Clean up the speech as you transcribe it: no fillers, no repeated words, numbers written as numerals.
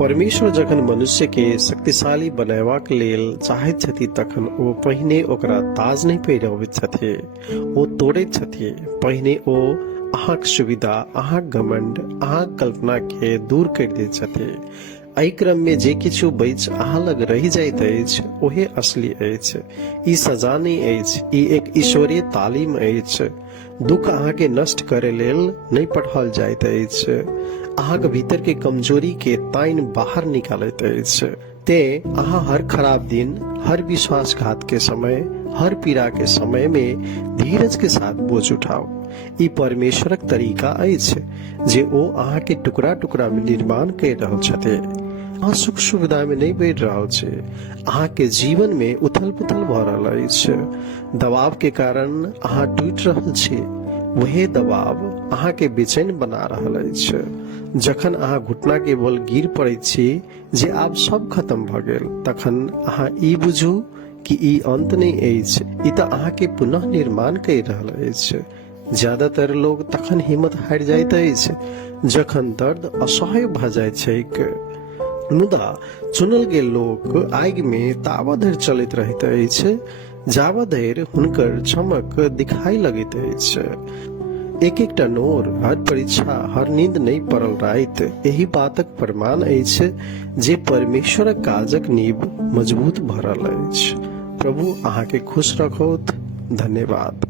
परमेश्वर जखन मनुष्य के शक्तिशाली बनयबाक लेल चाहैत छथि तखन ओ पहिने ओकरा ताज नहीं पहिरबैत छथि, ओ तोड़ैत छथि। पहिने ओ अहाँक सुविधा, अहाँक घमंड, अहाँक कल्पना के दूर कर दैत छथि। एहि क्रम में जे किछु बच अहाँ लग रहि जाइत अछि ओहे असली अछि। ई सजा नहीं अछि, ई एक ईश्वरीय तालीम अछि। दुख अहाँ के नष्ट करे लेल नहीं पठाओल जाइत अछि, अहाँक भीतर के कमजोरी के ताइन बाहर निकालैत अछि। ते अहाँ हर खराब दिन, हर विश्वासघात के समय, हर पीड़ा के समय में धीरज के साथ बोझ उठाओ। ई परमेश्वरक तरीका अछि जे ओ अहाँ के टुकड़ा टुकड़ा में निर्माण कर रहल छथि। अहाँ सुख सुविधा में नहीं बढ़ रहल छै, अहाँ के जीवन में उथल पुथल भ रहल अछि। दबाव के कारण अहाँ टूट रहल छी, वही दबाव अहाँ के बेचैन बना रहल अछि। जखन अहाँ घुटना के बल गिर पड़ैत छी जे आब सब खत्म भ गेल, तखन अहाँ ई बुझू कि ई अंत नहीं अछि, ई त अहाँ के पुनः निर्माण कर रहल अछि। ज्यादातर लोग तखन हिम्मत हारि जाइत अछि जखन दर्द असह्य भ जाइत छैक। मुदा चुनल गेल लोक आगि में ताबत धरि चलैत रहैत अछि जाबत धरि हुनकर चमक दिखाई लगैत अछि। एक एकटा नोर, हर परीक्षा, हर नींद नहीं पड़ल राति एही बातक प्रमाण अछि जे परमेश्वरक काजक नींव मजबूत भ रहल अछि। प्रभु अहाँ के खुश रखौथ। धन्यवाद।